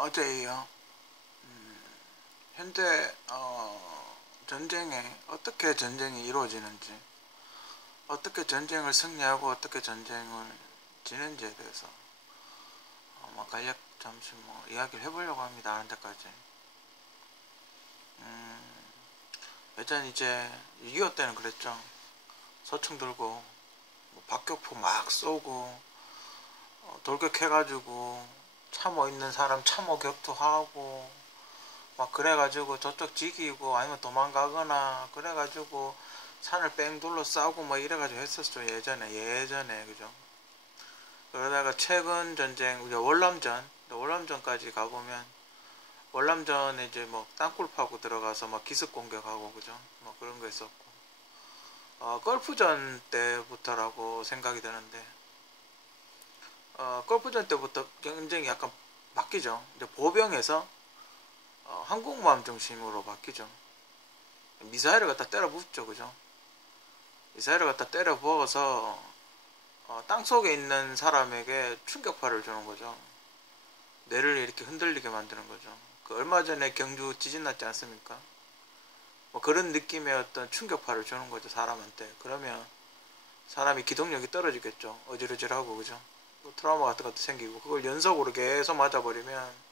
어제요. 현재 전쟁에 어떻게 전쟁이 이루어지는지, 어떻게 전쟁을 승리하고 어떻게 전쟁을 지는지에 대해서 간략 잠시 이야기를 해보려고 합니다. 하는 데까지. 예전 이제 6.25 때는 그랬죠. 소총 들고 박격포 막 쏘고 돌격해가지고 참호 있는 사람 참호 격투하고 막 그래가지고 저쪽 지키고 아니면 도망가거나 그래가지고 산을 뺑 둘러싸고 뭐 이래가지고 했었죠. 예전에 그죠. 그러다가 최근 전쟁 월남전까지 가보면 월남전에 이제 뭐 땅굴 파고 들어가서 막 기습 공격하고 그죠. 뭐 그런 거 있었고 걸프전 때부터라고 생각이 드는데 걸프전 때부터 경쟁이 약간 바뀌죠. 이제 보병에서 항공모함 중심으로 바뀌죠. 미사일을 갖다 때려 붓죠. 그죠. 미사일을 갖다 때려 부어서 땅속에 있는 사람에게 충격파를 주는 거죠. 뇌를 이렇게 흔들리게 만드는 거죠. 그 얼마 전에 경주 지진 났지 않습니까? 뭐 그런 느낌의 어떤 충격파를 주는 거죠. 사람한테. 그러면 사람이 기동력이 떨어지겠죠. 어지러지하고 그죠. 트라우마 같은 것도 생기고 그걸 연속으로 계속 맞아버리면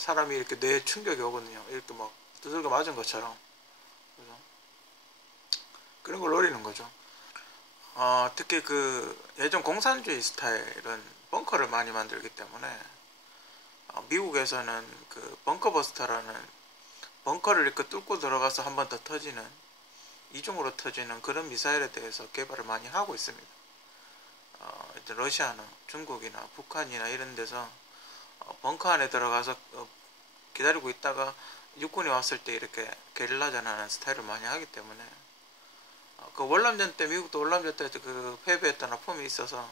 사람이 이렇게 뇌에 충격이 오거든요. 이렇게 막 두들겨 맞은 것처럼. 그죠? 그런 걸 노리는 거죠. 특히 그 예전 공산주의 스타일은 벙커를 많이 만들기 때문에 미국에서는 그 벙커버스터라는 벙커를 이렇게 뚫고 들어가서 한 번 더 터지는 이중으로 터지는 그런 미사일에 대해서 개발을 많이 하고 있습니다. 러시아나 중국이나 북한이나 이런 데서 벙커 안에 들어가서 기다리고 있다가 육군이 왔을 때 이렇게 게릴라전하는 스타일을 많이 하기 때문에 그 월남전 때 미국도 월남전 때 그 패배했던 아픔이 있어서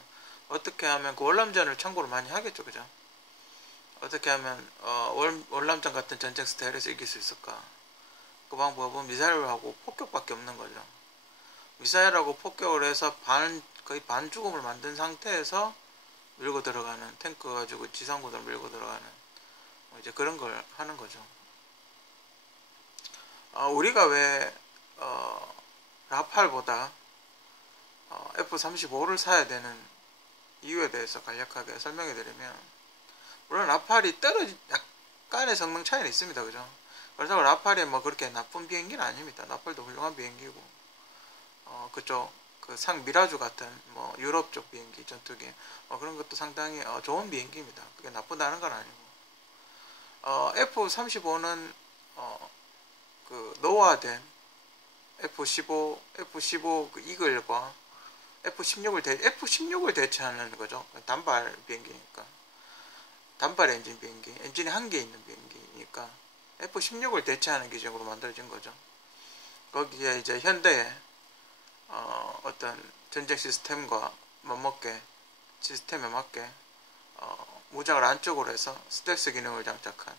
어떻게 하면 그 월남전을 참고로 많이 하겠죠. 그죠? 어떻게 하면 월남전 같은 전쟁 스타일에서 이길 수 있을까? 그 방법은 미사일하고 폭격밖에 없는 거죠. 미사일하고 폭격을 해서 거의 반죽음을 만든 상태에서 밀고 들어가는 탱크 가지고 지상군을 밀고 들어가는 이제 그런 걸 하는 거죠. 우리가 왜 라팔보다 F-35를 사야 되는 이유에 대해서 간략하게 설명해 드리면, 물론 라팔이 약간의 성능 차이는 있습니다. 그죠? 그렇다고 라팔이 뭐 그렇게 나쁜 비행기는 아닙니다. 라팔도 훌륭한 비행기고 그쪽 그 미라주 같은 뭐 유럽 쪽 비행기 전투기 그런 것도 상당히 좋은 비행기입니다. 그게 나쁘다는 건 아니고 F-35는 그 노화된 F-15 그 이글과 F-16을 대체하는 거죠. 단발 비행기니까. 단발 엔진 비행기. 엔진이 한 개 있는 비행기니까 F-16을 대체하는 기종으로 만들어진 거죠. 거기에 이제 현대의 어떤 전쟁 시스템과 시스템에 맞게 무장을 안쪽으로 해서 스텔스 기능을 장착한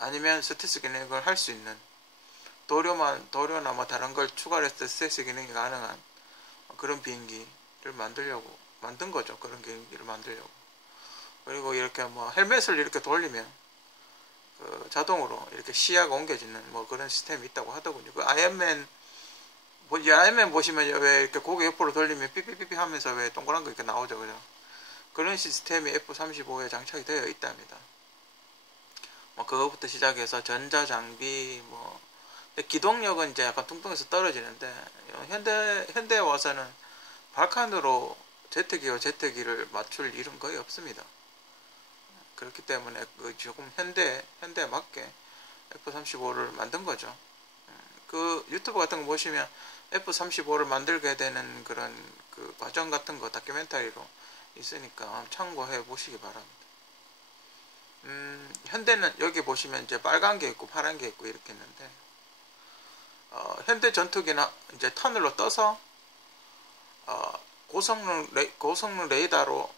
아니면 스텔스 기능을 할 수 있는 도료나 뭐 다른 걸 추가를 해서 스텔스 기능이 가능한 그런 비행기를 만든 거죠. 그런 비행기를 만들려고. 그리고 이렇게 뭐 헬멧을 이렇게 돌리면 그 자동으로 이렇게 시야가 옮겨지는 뭐 그런 시스템이 있다고 하더군요. 그 아이언맨 보시면 왜 이렇게 고개 옆으로 돌리면 삐삐삐삐 하면서 왜 동그란 거 이렇게 나오죠. 그죠? 그런 시스템이 F-35에 장착이 되어 있답니다. 뭐 그거부터 시작해서 전자장비 기동력은 이제 약간 뚱뚱해서 떨어지는데 현대에 와서는 발칸으로 제트기를 맞출 일은 거의 없습니다. 그렇기 때문에 그 조금 현대에 맞게 F-35를 만든 거죠. 그 유튜브 같은 거 보시면 F-35를 만들게 되는 그런 그 과정 같은 거 다큐멘터리로 있으니까 참고해 보시기 바랍니다. 현대는 여기 보시면 이제 빨간 게 있고 파란 게 있고 이렇게 있는데 현대 전투기는 이제 터널로 떠서 고성능 레이더로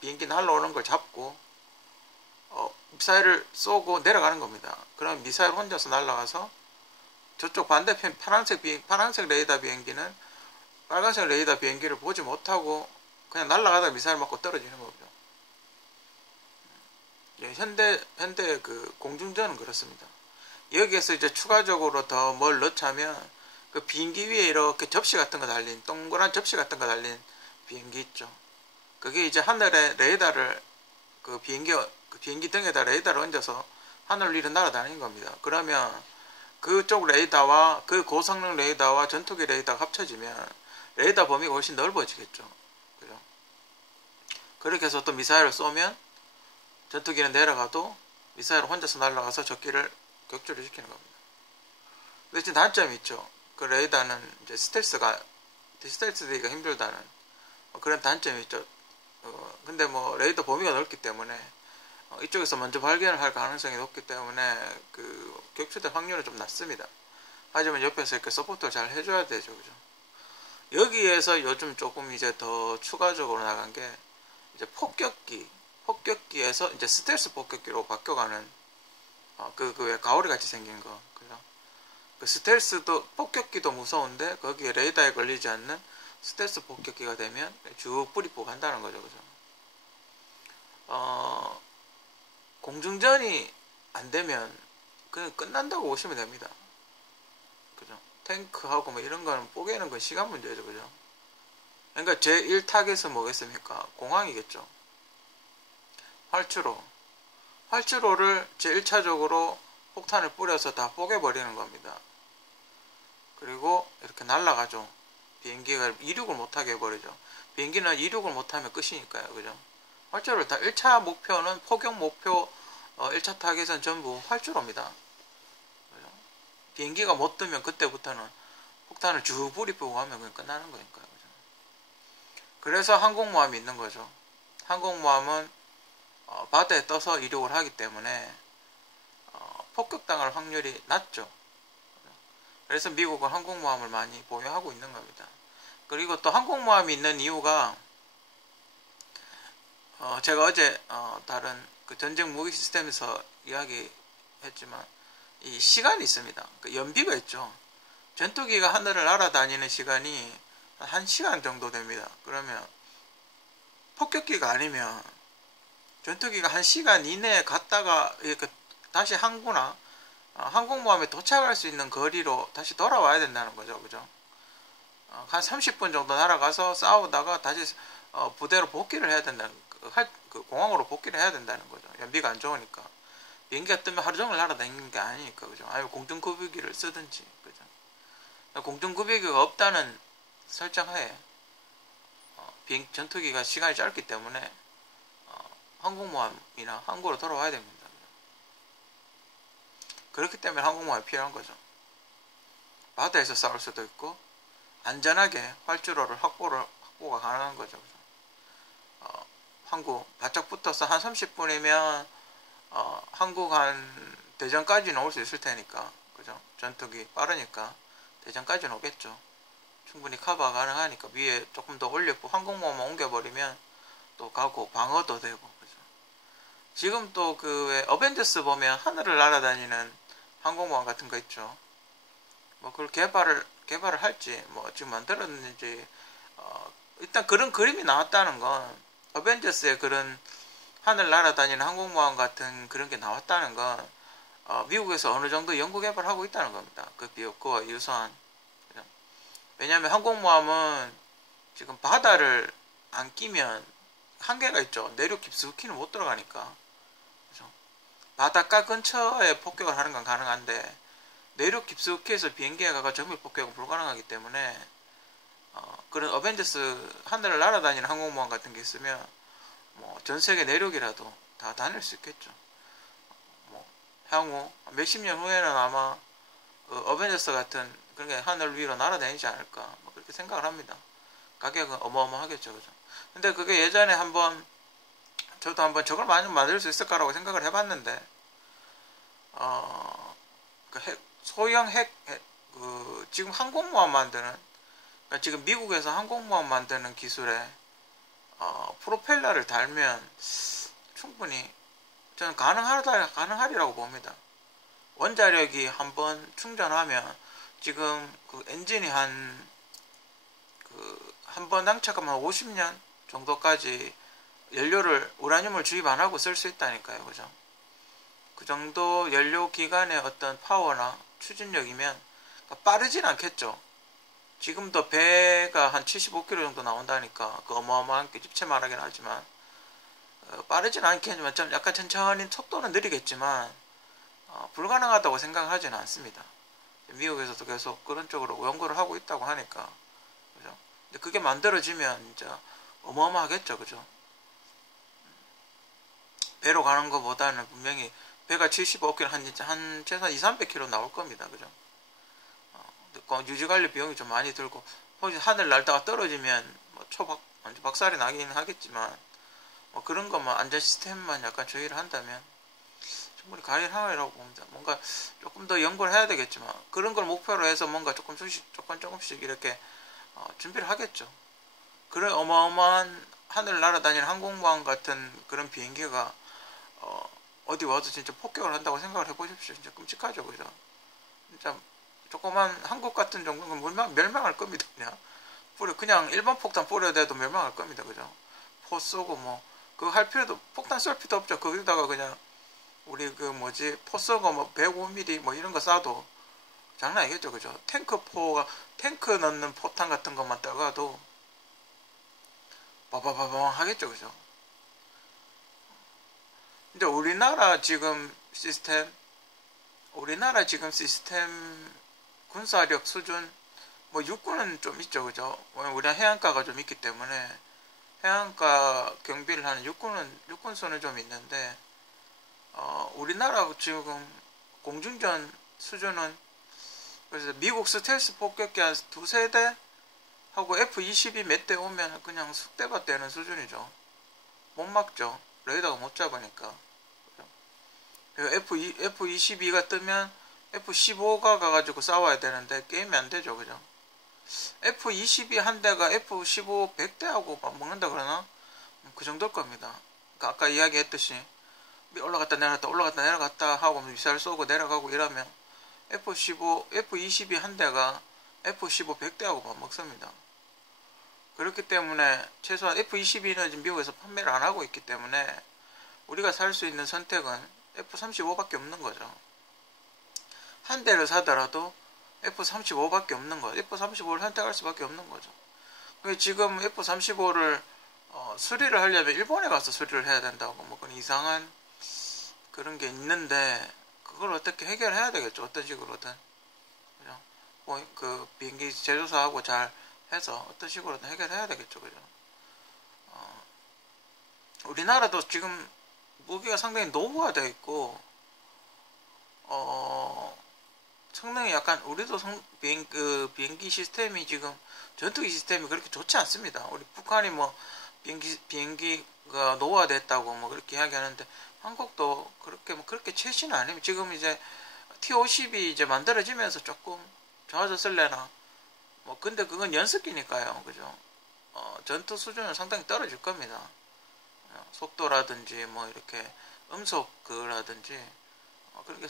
비행기 날아오는 걸 잡고 미사일을 쏘고 내려가는 겁니다. 그럼 미사일 혼자서 날아가서 저쪽 반대편 파란색 레이더 비행기는 빨간색 레이더 비행기를 보지 못하고 그냥 날아가다 미사일 맞고 떨어지는 거죠. 현대 그 공중전은 그렇습니다. 여기에서 이제 추가적으로 더 뭘 넣자면 그 비행기 위에 이렇게 접시 같은 거 달린 동그란 접시 같은 거 달린 비행기 있죠. 그게 이제 하늘에 레이더를 그 비행기 등에다 레이더를 얹어서 하늘 위로 날아다니는 겁니다. 그러면 그쪽 레이더와 그 고성능 레이더와 전투기 레이더가 합쳐지면 레이더 범위가 훨씬 넓어지겠죠. 그죠? 그렇게 해서 또 미사일을 쏘면 전투기는 내려가도 미사일을 혼자서 날아가서 적기를 격추를 시키는 겁니다. 근데 지금 단점이 있죠. 그 레이더는 이제 스텔스되기가 힘들다는 그런 단점이 있죠. 근데 뭐 레이더 범위가 넓기 때문에 이쪽에서 먼저 발견을 할 가능성이 높기 때문에 그 격추될 확률은 좀 낮습니다. 하지만 옆에서 이렇게 서포트를 잘 해줘야 되죠. 그죠? 여기에서 요즘 조금 이제 더 추가적으로 나간 게 이제 폭격기에서 이제 스텔스 폭격기로 바뀌어가는 그 왜 가오리 같이 생긴 거. 그죠? 그 스텔스도 폭격기도 무서운데 거기에 레이더에 걸리지 않는 스텔스 폭격기가 되면 쭉 뿌리고 간다는 거죠. 그죠? 공중전이 안 되면 그냥 끝난다고 보시면 됩니다. 그죠? 탱크하고 뭐 이런 거는 뽀개는 건 시간 문제죠. 그죠? 그러니까 제1 타겟은 뭐겠습니까? 공항이겠죠. 활주로를 제1차적으로 폭탄을 뿌려서 다 뽀개버리는 겁니다. 그리고 이렇게 날아가죠. 비행기가 이륙을 못하게 해버리죠. 비행기는 이륙을 못하면 끝이니까요. 그죠? 활주로를 다 1차 목표는 포격 목표 1차 타겟은 전부 활주로입니다. 그죠? 비행기가 못 뜨면 그때부터는 폭탄을 쭉 뿌리고 하면 그냥 끝나는 거니까요. 그죠? 그래서 항공모함이 있는 거죠. 항공모함은 바다에 떠서 이륙을 하기 때문에 폭격당할 확률이 낮죠. 그래서 미국은 항공모함을 많이 보유하고 있는 겁니다. 그리고 또 항공모함이 있는 이유가 제가 어제 다른 그 전쟁 무기 시스템에서 이야기했지만 이 시간이 있습니다. 그 연비가 있죠. 전투기가 하늘을 날아다니는 시간이 한 1시간 정도 됩니다. 그러면 폭격기가 아니면 전투기가 1시간 이내에 갔다가 다시 항구나 항공모함에 도착할 수 있는 거리로 다시 돌아와야 된다는 거죠. 그죠? 한 30분 정도 날아가서 싸우다가 다시 부대로 복귀를 해야 된다는 그 공항으로 복귀를 해야 된다는 거죠. 연비가 안 좋으니까. 비행기가 뜨면 하루 종일 날아다니는 게 아니니까. 그죠? 아유, 공중급유기를 쓰든지. 그죠? 공중급유기가 없다는 설정하에 전투기가 시간이 짧기 때문에 항공모함이나 항구로 돌아와야 됩니다. 그렇기 때문에 항공모함이 필요한 거죠. 바다에서 싸울 수도 있고 안전하게 활주로를 확보가 가능한 거죠. 항구 바짝 붙어서 한 30분이면 한국 한 대전까지는 올 수 있을 테니까. 그죠? 전투기 빠르니까 대전까지는 오겠죠. 충분히 커버 가능하니까 위에 조금 더 올렸고 항공모함 옮겨버리면 또 가고 방어도 되고. 그죠? 지금 또 그 왜 어벤져스 보면 하늘을 날아다니는 항공모함 같은 거 있죠. 뭐 그걸 개발을 할지 뭐 지금 만들었는지 일단 그런 그림이 나왔다는 건 어벤져스의 그런 하늘 날아다니는 항공모함 같은 그런 게 나왔다는 건 미국에서 어느 정도 연구 개발하고 있다는 겁니다. 그와 유사한. 왜냐하면 항공모함은 지금 바다를 안 끼면 한계가 있죠. 내륙 깊숙이는 못 들어가니까. 그렇죠? 바닷가 근처에 폭격을 하는 건 가능한데 내륙 깊숙이에서 비행기에 가가 정밀 폭격은 불가능하기 때문에 그런 어벤져스 하늘을 날아다니는 항공모함 같은 게 있으면 뭐 전 세계 내륙이라도 다 다닐 수 있겠죠. 뭐 향후 몇십 년 후에는 아마 어벤져스 같은 그런 게 하늘 위로 날아다니지 않을까 뭐 그렇게 생각을 합니다. 가격은 어마어마하겠죠. 그죠? 근데 그게 예전에 저도 한번 저걸 많이 만들 수 있을까라고 생각을 해봤는데 소형 지금 항공모함 만드는 그러니까 지금 미국에서 항공모함 만드는 기술에 프로펠러를 달면 충분히 저는 가능하리라고 봅니다. 원자력이 한번 충전하면 지금 그 엔진이 한 번 낭착하면 50년 정도까지 연료를 우라늄을 주입 안 하고 쓸 수 있다니까요. 그죠? 그 정도 연료 기관의 어떤 파워나 추진력이면 빠르진 않겠죠. 지금도 배가 한 75km 정도 나온다니까 그 어마어마한 게 집체만하긴 하지만 빠르진 않겠지만 좀 약간 천천히 속도는 느리겠지만 불가능하다고 생각하지는 않습니다. 미국에서도 계속 그런 쪽으로 연구를 하고 있다고 하니까 그죠? 근데 그게 만들어지면 진짜 어마어마하겠죠. 그죠? 배로 가는 것보다는 분명히 배가 75km 한 최소한 200-300km 나올 겁니다. 그죠? 유지관리 비용이 좀 많이 들고 하늘 날다가 떨어지면 뭐 완전 박살이 나긴 하겠지만 뭐 그런 것만 안전 시스템만 약간 조율을 한다면 충분히 가능하리라고 봅니다. 뭔가 조금 더 연구를 해야 되겠지만 그런 걸 목표로 해서 뭔가 조금씩 이렇게 준비를 하겠죠. 그런 어마어마한 하늘 날아다니는 항공모함 같은 그런 비행기가 어디 와서 진짜 폭격을 한다고 생각을 해보십시오. 진짜 끔찍하죠. 그죠? 진짜 조그만 한국 같은 정도는 멸망할 겁니다. 그냥 일반 폭탄 뿌려야 돼도 멸망할 겁니다. 그죠? 포 쏘고 뭐 그거 할 필요도 포탄 쏠 필요도 없죠. 거기다가 그냥 우리 포 쏘고 뭐 105mm 뭐 이런 거 쏴도 장난 아니겠죠. 그죠? 탱크 넣는 포탄 같은 것만 떠가도 바바바방 하겠죠. 그죠? 근데 우리나라 지금 시스템 군사력 수준 뭐 육군은 좀 있죠. 그죠? 우리가 해안가가 좀 있기 때문에 해안가 경비를 하는 육군수는 좀 있는데 우리나라 지금 공중전 수준은 그래서 미국 스텔스 폭격기 한 두세 대 하고 F-22 몇 대 오면 그냥 숙대밭 되는 수준이죠. 못 막죠. 레이더가 못 잡으니까. F-22가 뜨면 F-15가 가가지고 싸워야 되는데 게임이 안 되죠. 그죠? F-22 한 대가 F-15 100대하고 먹는다 그러나? 그 정도일 겁니다. 그러니까 아까 이야기했듯이 올라갔다 내려갔다 하고 미사일 쏘고 내려가고 이러면 F-22 한 대가 F-15 100대하고 맞먹습니다. 그렇기 때문에 최소한 F-22는 지금 미국에서 판매를 안 하고 있기 때문에 우리가 살 수 있는 선택은 F-35밖에 없는 거죠. 한 대를 사더라도 F-35밖에 없는 거죠. F-35를 선택할 수밖에 없는 거죠. 지금 F-35를 수리를 하려면 일본에 가서 수리를 해야 된다고 뭐 그런 이상한 그런 게 있는데 그걸 어떻게 해결해야 되겠죠. 어떤 식으로든. 그죠? 그 비행기 제조사하고 잘 해서 어떤 식으로든 해결해야 되겠죠. 그죠? 우리나라도 지금 무기가 상당히 노후화되어 있고 성능이 약간 우리도 비행기 시스템이 지금 전투기 시스템이 그렇게 좋지 않습니다. 우리 북한이 뭐 비행기가 노후화됐다고 뭐 그렇게 이야기하는데 한국도 그렇게 최신은 아닙니다. 지금 이제 T-50이 이제 만들어지면서 조금 좋아졌을래나 뭐 근데 그건 연습기니까요. 그죠? 전투 수준은 상당히 떨어질 겁니다. 속도라든지 뭐 이렇게 음속라든지 그렇게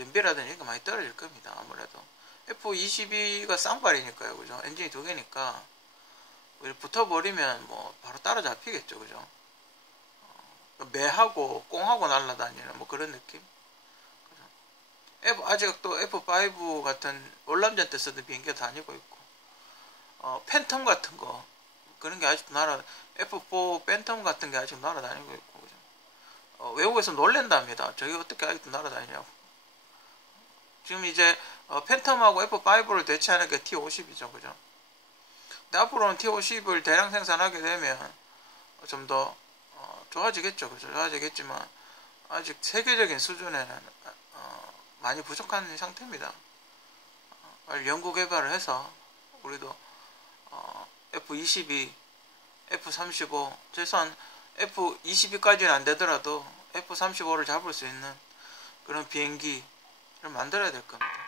연비라든지 이런 게 많이 떨어질 겁니다. 아무래도 F-22가 쌍발이니까요. 그죠? 엔진이 두 개니까 붙어버리면 뭐 바로 따라잡히겠죠. 그죠? 매하고 꽁하고 날아다니는 뭐 그런 느낌. 그죠? 아직도 F5 같은 월남전 때 쓰던 비행기가 다니고 있고 팬텀 같은 거 그런 게 아직도 F4 팬텀 같은 게 아직 날아다니고 있고. 그죠? 외국에서 놀랜답니다. 저게 어떻게 아직도 날아다니냐고. 지금 이제 팬텀하고 F5를 대체하는 게 T-50이죠. 그죠? 근데 앞으로는 T-50을 대량 생산하게 되면 좀 더 좋아지겠죠. 그죠? 좋아지겠지만 아직 세계적인 수준에는 많이 부족한 상태입니다. 연구 개발을 해서 우리도 F-22, F-35 최소한 F-22까지는 안 되더라도 F-35를 잡을 수 있는 그런 비행기를 만들어야 될 겁니다.